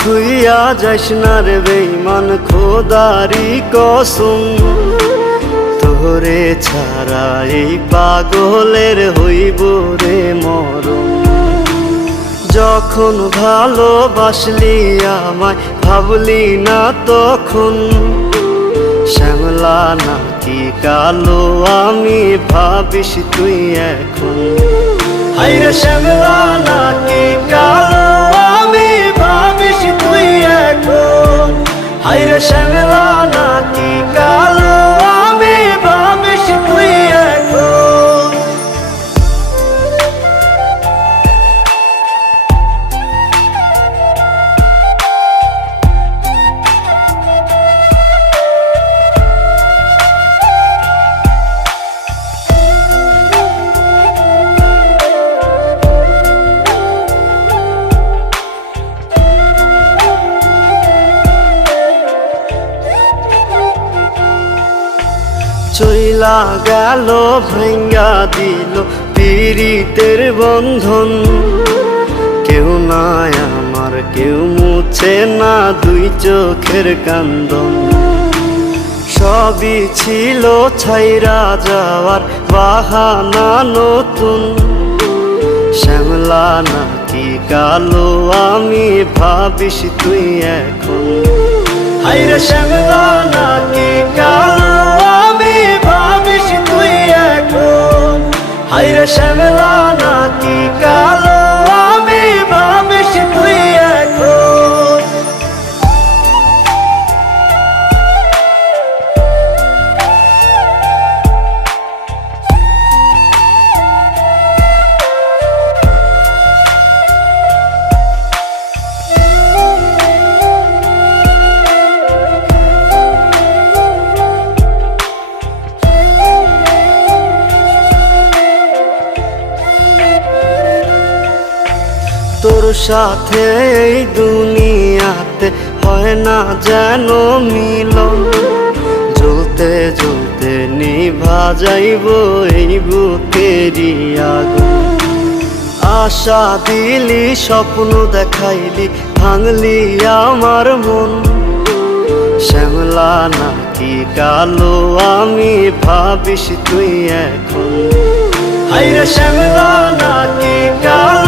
থুইয়া যাইস না রে বেঈমান খোদারি কসম, তোরে ছাড়া এই পাগলের হইব রে মরণ। যখন ভালোবাসলি আমায় ভাবলি না তখন, শ্যামলা নাকি কালো আমি ভাবিস তুই এখন। হায়রে শ্যামলা নাকি কালো আমি ভাবিস তুই এখন। হায়রে শ্যামলা নাকি কালো আমি ভাবিস তুই এখন। চইলা গেল ভাঙ্গা দিল পীড়িতের বন্ধন, কেউ নাই আমার কেউ মুছে না দুই চোখের কান্দন। সবই ছিল ছাইরা যাওয়ার বাহানা নতুন, শ্যামলা নাকি কালো আমি ভাবিস তুই এখন। হায়রে শ্যামলা নাকি কালো আমি ভাবিস তুই এখন। হায়রে শ্যামলা নাকি কালো আমি ভাবিস তুই এখন। তোর সাথে এই দুনিয়াতে হয় না যেন মিলন, জ্বলতে জ্বলতে নিভা যাইব এই বুকেরই আগুন। আশা দিলি স্বপ্ন দেখাইলি ভাঙলি আমার মন, শ্যামলা নাকি কালো আমি ভাবিস তুই এখন। হায়রে শ্যামলা নাকি কালো